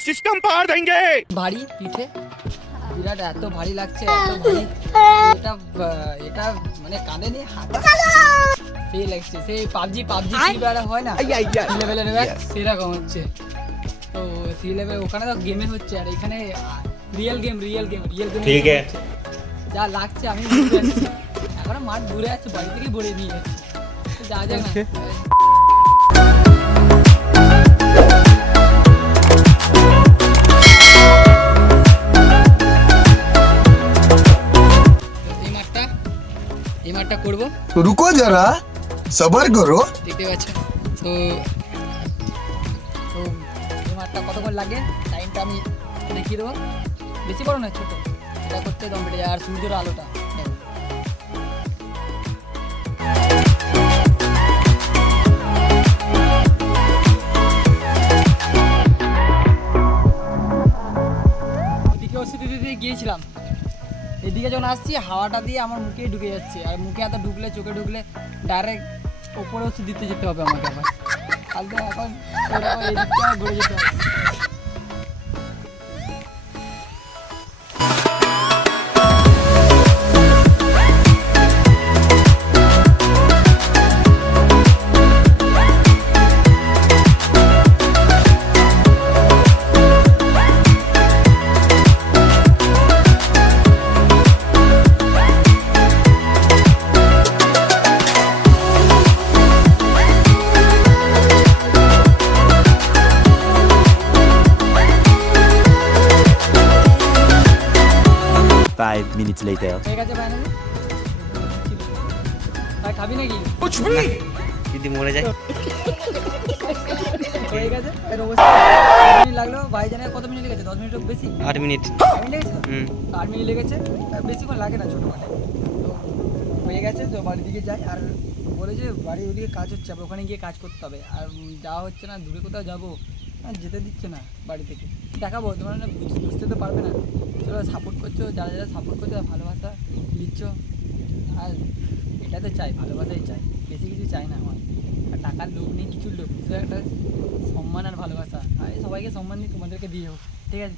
System पार देंगे ভারী পিঠে বিরাট এত ভারী লাগছে এত ভারী এটা আহ, এটা মানে কাঁধে নিয়ে হাঁটা সেই লাগছে সেই পাবজি পাবজি ফ্রি ফায়ার হয় না থ্রি লেভেলের সেরকম হচ্ছে তো থ্রি লেভেল ওখানে তো গেমে হচ্ছে আর এখানে real game real game real game ঠিক আছে। যা লাগছে আমি বুঝতে পারছি। এখনো মাঠ ঘুরে আছে বাড়ি থেকে ভরে নিয়ে যাচ্ছে তো যা যাক না ডিমারটা করব। রুকো যারা সবার করো। ঠিক আছে তো তো ডিমারটা কতক্ষণ লাগে? টাইমটা আমি দেখিয়ে দেবো। বেশি বড় না ছোট। এটা করতে দম পেটে যায়। আর সূর্যের আলোটা গিয়েছিলাম। এদিকে যখন আসছি, হাওয়াটা দিয়ে আমার মুখেই ঢুকে যাচ্ছে। আর মুখে এত ঢুকলে, চোখে ঢুকলে ডাইরেক্ট ওপরে হচ্ছে দিতে যেতে হবে আমাকে আবার। কালকে এখন ঘুরে যেতে হবে। Five minutes later. ঠিক আছে ভাই নাকি ভাই খাবি নাকি? যদি মরে যায়। হয়ে গেছে এর অবস্থা। কত মিনিট লাগল ভাই জানে কত মিনিট লেগেছে? দশ মিনিট বেশি? আট মিনিট। আট মিনিট লেগেছে? বেশিক্ষণ লাগে না ছোটো মানে তো হয়ে গেছে তো বাড়ির দিকে যাই। আর বাড়ির ওদিকে কাজ হচ্ছে আবার ওখানে গিয়ে কাজ করতে হবে। আর যাওয়া হচ্ছে না দূরে কোথাও যাব। আর যেতে দিচ্ছে না বাড়ি থেকে। দেখাবো? তোমরা বুঝতে তো পারবে না। সাপোর্ট করছ, যারা যারা সাপোর্ট করছ ভালোবাসা দিচ্ছ। আর এটা তো চাই, ভালোবাসাই চাই। বেশি কিছু চাই না আমার। আর টাকার লোভ নেই, কিছু লোভ শুধু একটা সম্মান আর ভালোবাসা। আর সবাইকে সম্মান নিয়ে তোমাদেরকে দিয়েও ঠিক আছে?